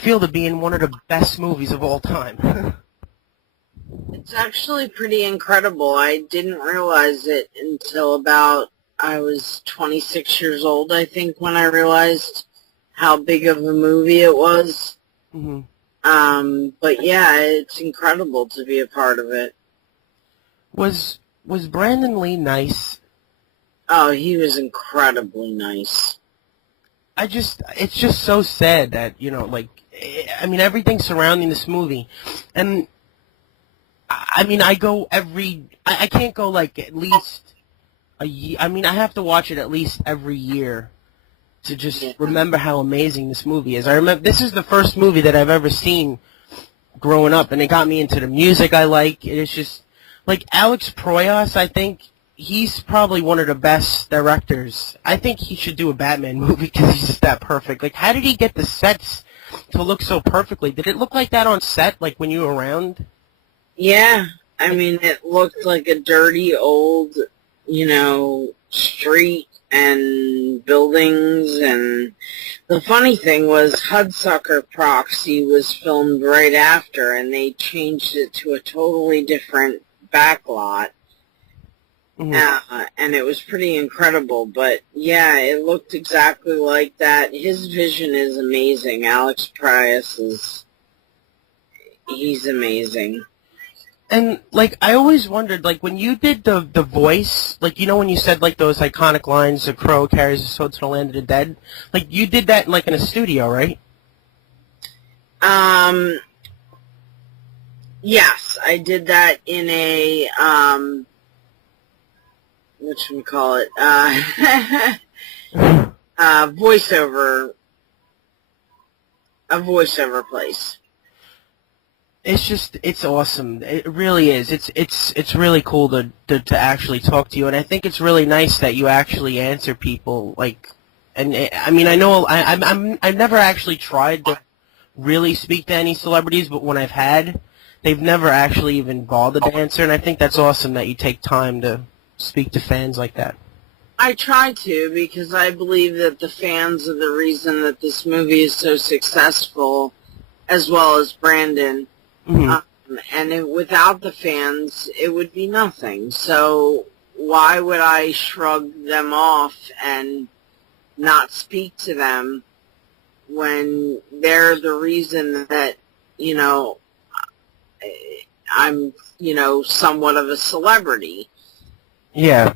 feel to be in one of the best movies of all time. It's actually pretty incredible. I didn't realize it until I was 26 years old, I think, when I realized how big of a movie it was. hmm But yeah, it's incredible to be a part of it. Was Brandon Lee nice? Oh, he was incredibly nice. It's just so sad that, like, I mean, everything surrounding this movie, and I mean, I can't go like at least a year. I mean, I have to watch it at least every year to just Yeah. remember how amazing this movie is. I remember this is the first movie that I've ever seen growing up, and it got me into the music I like. It's just like Alex Proyas. I think he's probably one of the best directors. I think he should do a Batman movie because he's just that perfect. Like, how did he get the sets to look so perfectly? Did it look like that on set, like when you were around? Yeah, I mean, it looked like a dirty old, street and buildings, and the funny thing was Hudsucker Proxy was filmed right after, and they changed it to a totally different backlot, and it was pretty incredible, but yeah, it looked exactly like that. His vision is amazing. Alex Proyas he's amazing. And, like, I always wondered, like, when you did the voice, like, when you said, like, those iconic lines, "The crow carries the sword to the land of the dead," like, you did that, like, in a studio, right? Yes, I did that in a, whatchamacallit, voiceover, a voiceover place. It's awesome. It really is. It's really cool to actually talk to you, and I think it's really nice that you actually answer people, like, and I mean, I know I've never actually tried to really speak to any celebrities, but when I've had, they've never actually even bothered to answer, and I think that's awesome that you take time to speak to fans like that. I try to, because I believe that the fans are the reason that this movie is so successful, as well as Brandon. And without the fans, it would be nothing. So why would I shrug them off and not speak to them when they're the reason that, I'm, somewhat of a celebrity? Yeah,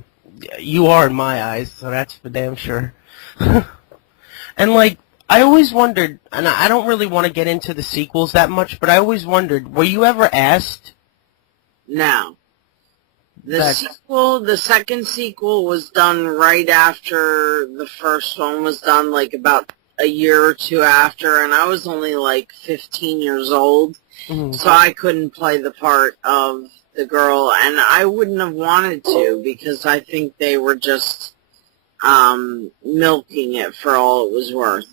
you are in my eyes, so that's for damn sure. And, like, I always wondered, and I don't really want to get into the sequels that much, but I always wondered, were you ever asked? No. The second sequel was done right after the first one was done, like about a year or two after, and I was only like 15 years old, so I couldn't play the part of the girl, and I wouldn't have wanted to, because I think they were just milking it for all it was worth.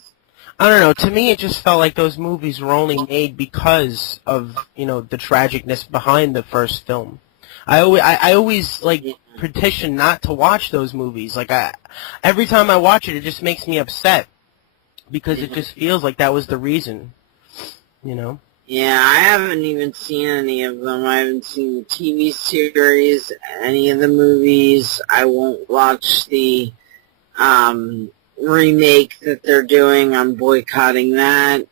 I don't know. To me, it just felt like those movies were only made because of, the tragicness behind the first film. I always like petition not to watch those movies. Like, every time I watch it, it just makes me upset because it just feels like that was the reason. Yeah, I haven't even seen any of them. I haven't seen the TV series, any of the movies. I won't watch the remake that they're doing. I'm boycotting that.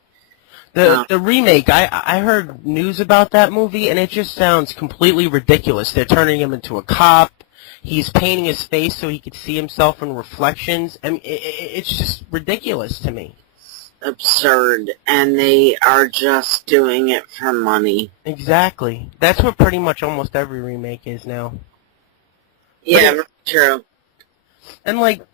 The remake, I heard news about that movie, and it just sounds completely ridiculous. They're turning him into a cop. He's painting his face so he could see himself in reflections. I mean, it's just ridiculous to me. Absurd, and they are just doing it for money. Exactly. That's what pretty much almost every remake is now. Yeah, very true. And like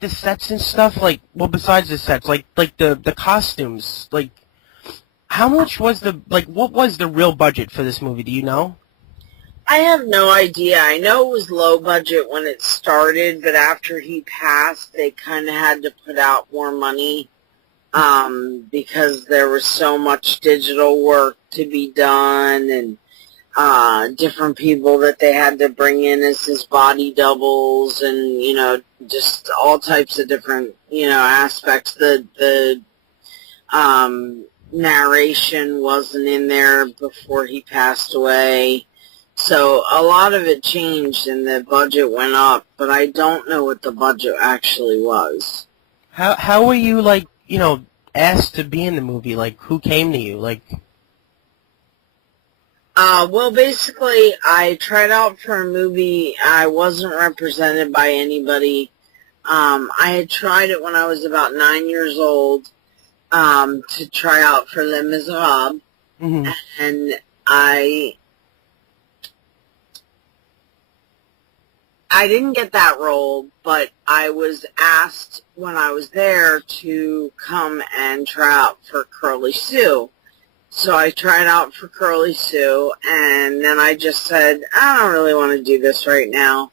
the sets and stuff, like, well, besides the sets, like the costumes, like, how much was what was the real budget for this movie? Do you know? I have no idea. I know it was low budget when it started, but after he passed, they kind of had to put out more money because there was so much digital work to be done, and different people that they had to bring in as his body doubles, and just all types of different aspects. The Narration wasn't in there before he passed away. So a lot of it changed and the budget went up, but I don't know what the budget actually was. How were you, like, you know, asked to be in the movie? Like, who came to you? Like, well, basically, I tried out for a movie. I wasn't represented by anybody. I had tried it when I was about 9 years old, to try out for Les Miserables, mm-hmm. and I didn't get that role, but I was asked when I was there to come and try out for Curly Sue. So I tried out for Curly Sue, and then I just said, I don't really want to do this right now.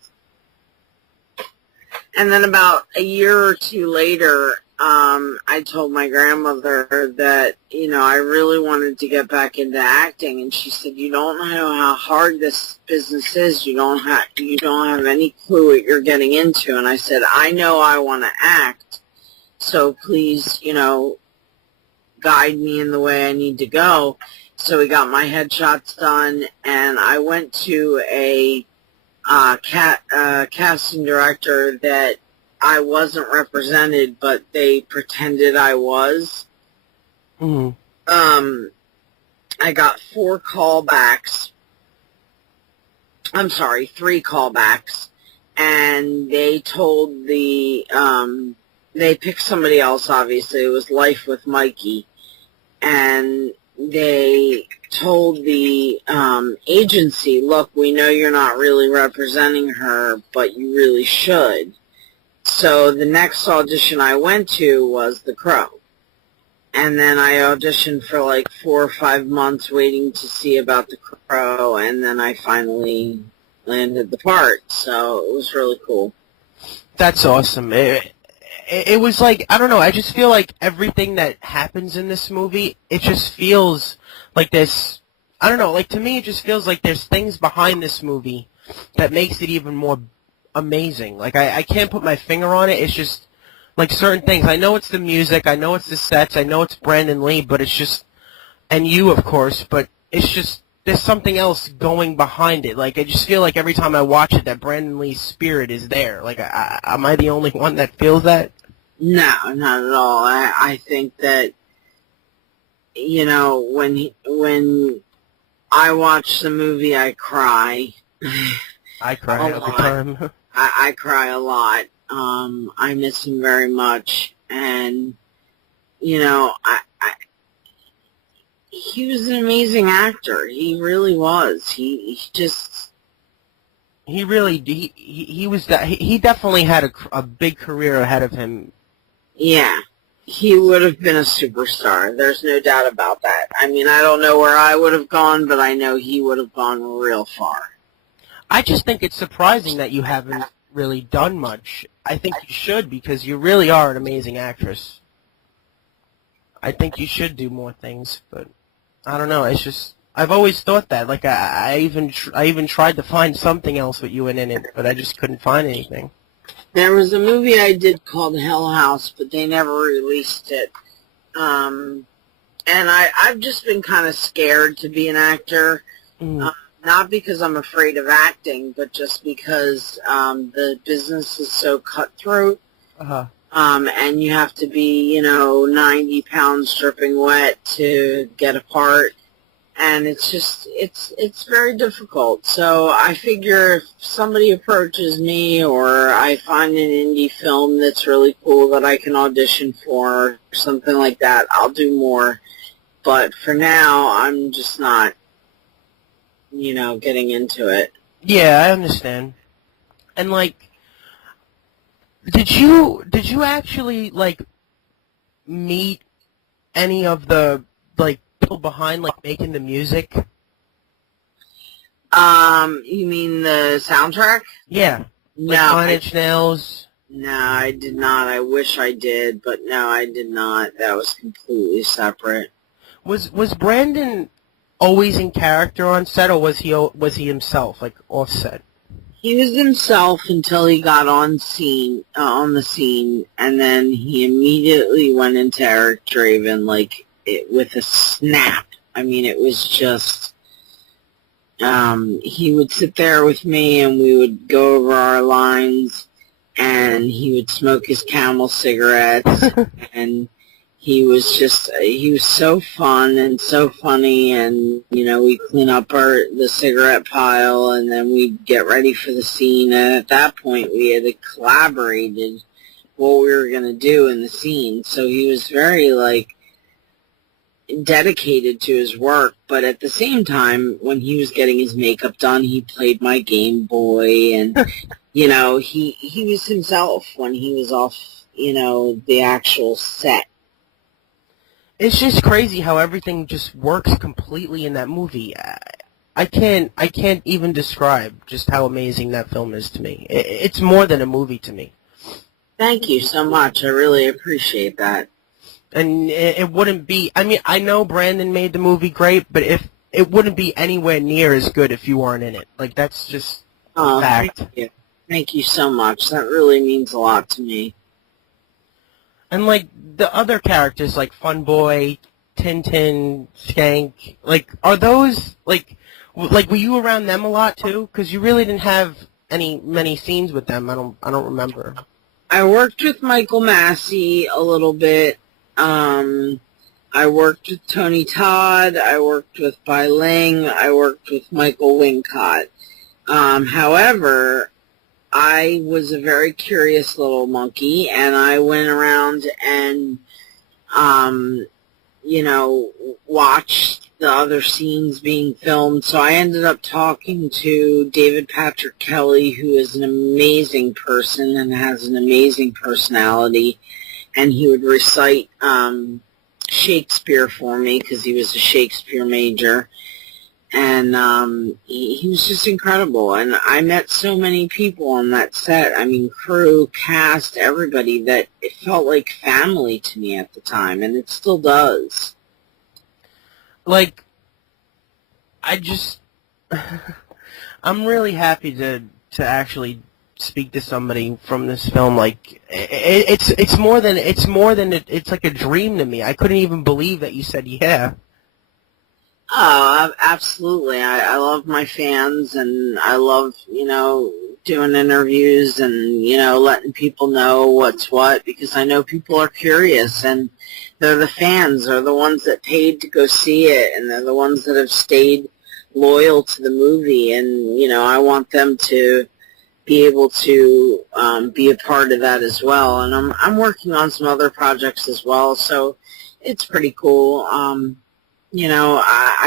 And then about a year or two later, I told my grandmother that, you know, I really wanted to get back into acting, and she said, you don't know how hard this business is. You don't have any clue what you're getting into. And I said, I know I want to act, so please, you know, guide me in the way I need to go. So we got my headshots done, and I went to a casting director that I wasn't represented, but they pretended I was. Mm-hmm. I got 3 callbacks, and they told they picked somebody else, obviously. It was Life with Mikey. And they told the agency, look, we know you're not really representing her, but you really should. So the next audition I went to was The Crow. And then I auditioned for like 4 or 5 months waiting to see about The Crow, and then I finally landed the part. So it was really cool. That's awesome. It was like, I don't know, I just feel like everything that happens in this movie, it just feels like this, I don't know, like to me it just feels like there's things behind this movie that makes it even more amazing. Like, I can't put my finger on it, it's just, like, certain things. I know it's the music, I know it's the sets, I know it's Brandon Lee, but it's just, and you, of course, but it's just, there's something else going behind it. Like, I just feel like every time I watch it, that Brandon Lee's spirit is there. Like, am I the only one that feels that? No, not at all. I think that, you know, when I watch the movie, I cry. I cry all the time. I cry a lot. I miss him very much, and you know, he was an amazing actor. He really was. He definitely had a big career ahead of him. Yeah, he would have been a superstar. There's no doubt about that. I mean, I don't know where I would have gone, but I know he would have gone real far. I just think it's surprising that you haven't really done much. I think you should, because you really are an amazing actress. I think you should do more things, but I don't know. It's just, I've always thought that. Like, I even tried to find something else with you in it, but I just couldn't find anything. There was a movie I did called Hell House, but they never released it. And I've just been kind of scared to be an actor. Not because I'm afraid of acting, but just because the business is so cutthroat. Uh-huh. And you have to be, 90 pounds dripping wet to get a part. And it's just, it's very difficult. So I figure if somebody approaches me or I find an indie film that's really cool that I can audition for or something like that, I'll do more. But for now, I'm just not, getting into it. Yeah, I understand. And, like, did you actually, like, meet any of the, like, people behind, like, making the music? You mean the soundtrack? Yeah. No. Like Nine Inch Nails? No, I did not. I wish I did, but no, I did not. That was completely separate. Was Brandon always in character on set, or was he himself, like, off set? He was himself until he got on the scene, and then he immediately went into Eric Draven with a snap. I mean, it was just. He would sit there with me, and we would go over our lines, and he would smoke his Camel cigarettes, and he was so fun and so funny, and, we'd clean up the cigarette pile, and then we'd get ready for the scene, and at that point, we had collaborated what we were going to do in the scene, so he was very, dedicated to his work, but at the same time, when he was getting his makeup done, he played my Game Boy, and, he was himself when he was off, the actual set. It's just crazy how everything just works completely in that movie. I can't even describe just how amazing that film is to me. It's more than a movie to me. Thank you so much. I really appreciate that. And it wouldn't be, I mean, I know Brandon made the movie great, but it wouldn't be anywhere near as good if you weren't in it. That's just a fact. Thank you. Thank you so much. That really means a lot to me. And, the other characters, like Fun Boy, Tintin, Skank, are those, were you around them a lot, too? Because you really didn't have many scenes with them. I don't remember. I worked with Michael Massee a little bit. I worked with Tony Todd, I worked with Bai Ling, I worked with Michael Wincott. However, I was a very curious little monkey, and I went around and, watched the other scenes being filmed, so I ended up talking to David Patrick Kelly, who is an amazing person and has an amazing personality, and he would recite Shakespeare for me because he was a Shakespeare major, and he was just incredible. And I met so many people on that set. I mean, crew, cast, everybody, that it felt like family to me at the time, and it still does. I'm really happy to actually speak to somebody from this film. It's more than it's like a dream to me. I couldn't even believe that you said yeah. Oh, absolutely. I love my fans, and I love, doing interviews and, letting people know what's what, because I know people are curious, and they're the fans. They're the ones that paid to go see it, and they're the ones that have stayed loyal to the movie, and, I want them to be able to be a part of that as well. And I'm working on some other projects as well, so it's pretty cool. I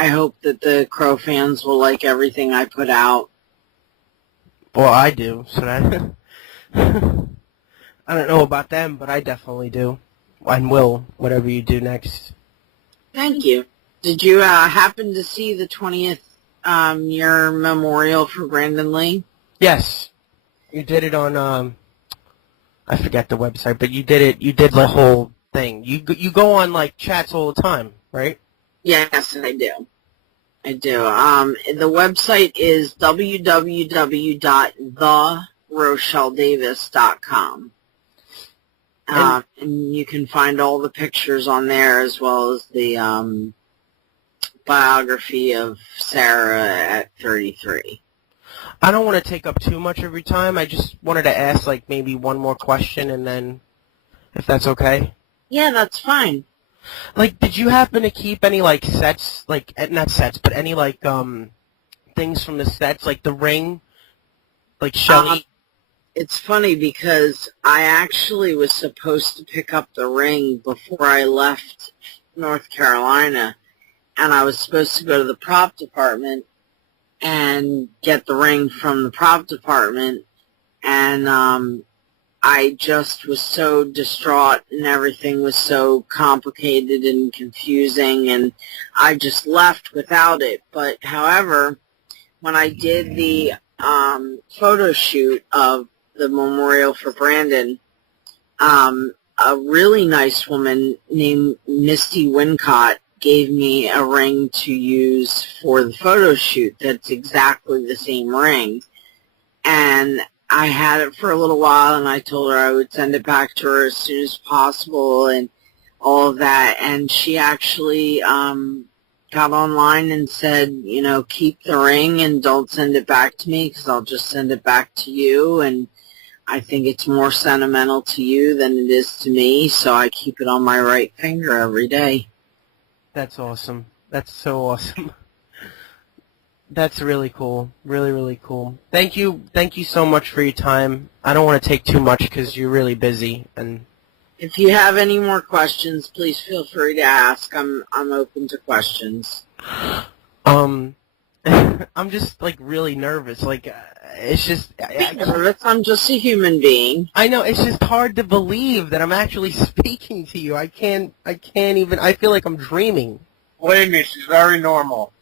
hope that the Crow fans will like everything I put out. Well, I do, so that I don't know about them, but I definitely do, and will, whatever you do next. Thank you. Did you happen to see the 20th year memorial for Brandon Lee? Yes. You did it on, I forget the website, but you did the whole thing. You go on, chats all the time, right? Yes, I do. The website is www.therochelledavis.com. And you can find all the pictures on there, as well as the biography of Sarah at 33. I don't want to take up too much of your time. I just wanted to ask, maybe one more question, and then, if that's okay. Yeah, that's fine. Did you happen to keep any, sets, not sets, but any, things from the sets, the ring, Shelly? It's funny because I actually was supposed to pick up the ring before I left North Carolina, and I was supposed to go to the prop department and get the ring from the prop department, and I just was so distraught, and everything was so complicated and confusing, and I just left without it. But, however, when I did the photo shoot of the memorial for Brandon, a really nice woman named Misty Wincott gave me a ring to use for the photo shoot that's exactly the same ring. and I had it for a little while, and I told her I would send it back to her as soon as possible and all of that. And she actually got online and said, you know, keep the ring and don't send it back to me because I'll just send it back to you. And I think it's more sentimental to you than it is to me, so I keep it on my right finger every day. That's awesome. That's so awesome. That's really cool. Really, really cool. Thank you so much for your time. I don't want to take too much because you're really busy. And if you have any more questions, please feel free to ask. I'm open to questions. I'm just like really nervous. Like it's just nervous. I'm just a human being. I know it's just hard to believe that I'm actually speaking to you. I can't even. I feel like I'm dreaming. Believe me, she's very normal.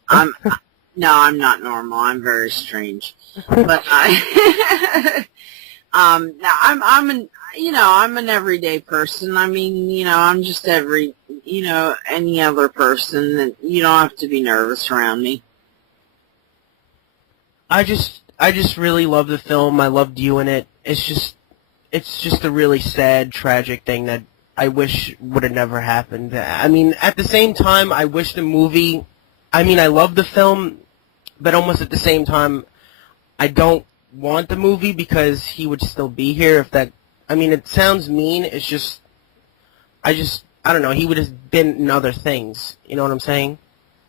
No, I'm not normal. I'm very strange. But I'm an everyday person. I mean, I'm just any other person. That you don't have to be nervous around me. I just really love the film. I loved you in it. It's just a really sad, tragic thing that I wish would have never happened. I mean, at the same time, I wish the movie. I mean, I love the film, but almost at the same time, I don't want the movie because he would still be here. If that, I mean, it sounds mean. It's just, I don't know. He would have been in other things. You know what I'm saying?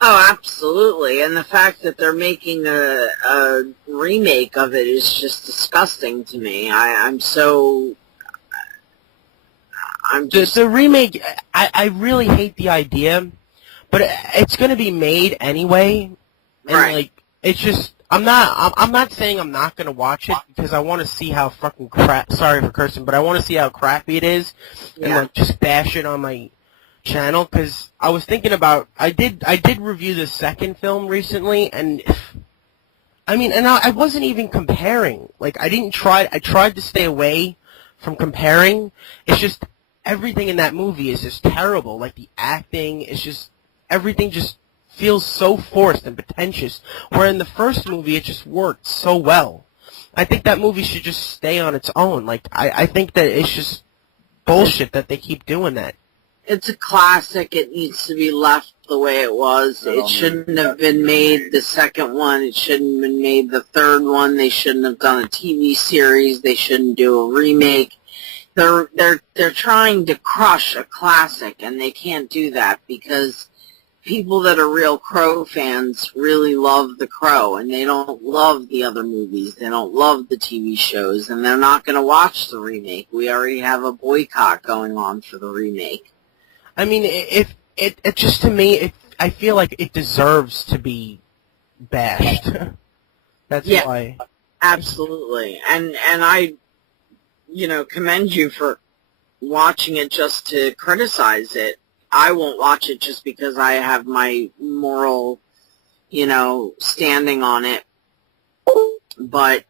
Oh, absolutely. And the fact that they're making a remake of it is just disgusting to me. The remake, I really hate the idea, but it's going to be made anyway. And right. Like, it's just, I'm not saying I'm not going to watch it because I want to see how fucking sorry for cursing, but I want to see how crappy it is and like just bash it on my channel because I was thinking about, I did review the second film recently and I wasn't even comparing. Like, I tried to stay away from comparing. It's just, everything in that movie is just terrible. Like, the acting is just, everything just feels so forced and pretentious, where in the first movie it just worked so well. I think that movie should just stay on its own. Like, I think that it's just bullshit that they keep doing that. It's a classic. It needs to be left the way it was. It shouldn't have been made the second one. It shouldn't have been made the third one. They shouldn't have done a TV series. They shouldn't do a remake. They're trying to crush a classic, and they can't do that because people that are real Crow fans really love The Crow, and they don't love the other movies. They don't love the TV shows, and they're not going to watch the remake. We already have a boycott going on for the remake. I mean, it just, to me, I feel like it deserves to be bashed. That's why. Absolutely. And I, commend you for watching it just to criticize it. I won't watch it just because I have my moral, standing on it. But,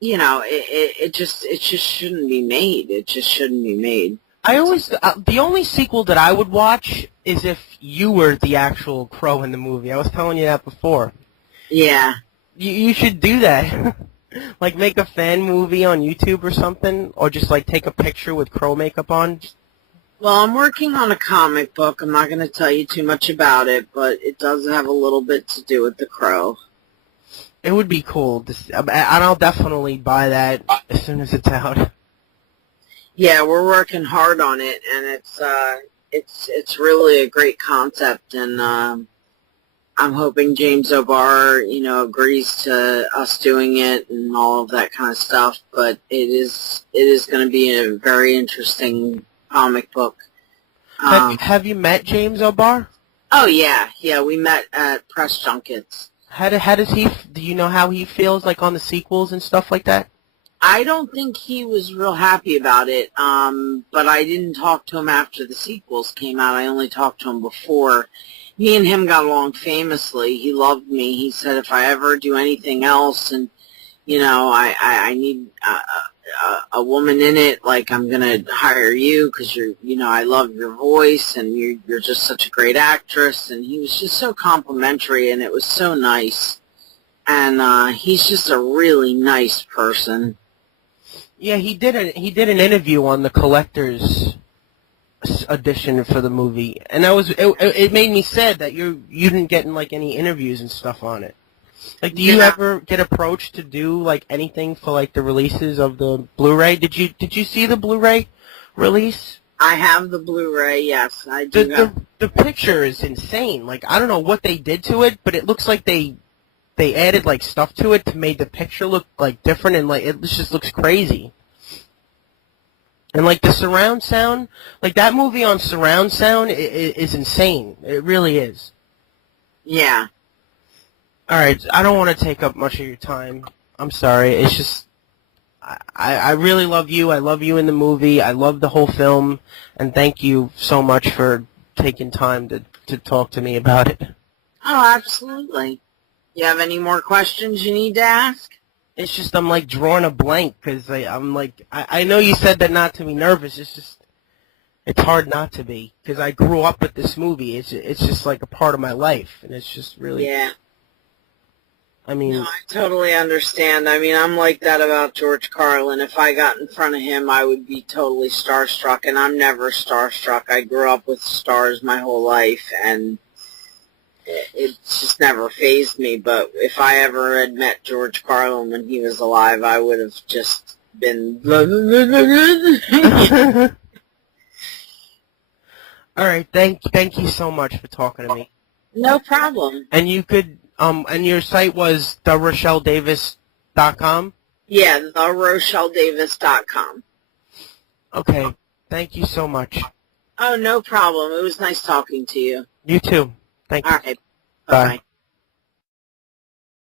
it just shouldn't be made. It just shouldn't be made. The only sequel that I would watch is if you were the actual Crow in the movie. I was telling you that before. Yeah. You should do that. Like, make a fan movie on YouTube or something, or just, like, take a picture with Crow makeup on. Well, I'm working on a comic book. I'm not going to tell you too much about it, but it does have a little bit to do with the Crow. It would be cool. And I'll definitely buy that as soon as it's out. Yeah, we're working hard on it, and it's really a great concept, and I'm hoping James O'Barr, agrees to us doing it and all of that kind of stuff. But it is going to be a very interesting comic book. Have you met James O'Barr? Oh yeah, we met at press junkets. How does he? Do you know how he feels like on the sequels and stuff like that? I don't think he was real happy about it, but I didn't talk to him after the sequels came out. I only talked to him before. Me and him got along famously. He loved me. He said if I ever do anything else and, I need a woman in it, like I'm going to hire you because I love your voice and you're just such a great actress. And he was just so complimentary and it was so nice. And he's just a really nice person. Yeah, he did an interview on the collector's edition for the movie, and it made me sad that you didn't get like any interviews and stuff on it. Like, do you ever get approached to do like anything for like the releases of the Blu-ray? Did you see the Blu-ray release? I have the Blu-ray. Yes, I do. The picture is insane. Like, I don't know what they did to it, but it looks like they added like stuff to it to make the picture look like different, and like it just looks crazy. And like the surround sound, like that movie on surround sound is insane. It really is. Yeah. All right, I don't want to take up much of your time. I'm sorry. It's just I really love you. I love you in the movie. I love the whole film, and thank you so much for taking time to talk to me about it. Oh, absolutely. You have any more questions you need to ask? It's just I'm like drawing a blank because I'm like I know you said that not to be nervous. It's just it's hard not to be because I grew up with this movie. It's just like a part of my life, and it's just really Yeah. I mean, No, I totally understand. I mean, I'm like that about George Carlin. If I got in front of him, I would be totally starstruck, and I'm never starstruck. I grew up with stars my whole life, and it just never fazed me. But if I ever had met George Carlin when he was alive, I would have just been... All right, thank you so much for talking to me. No problem. And you could... and your site was therochelledavis.com? Yeah, therochelledavis.com. Okay. Thank you so much. Oh, no problem. It was nice talking to you. You too. Thank you. All right. Bye. Bye-bye.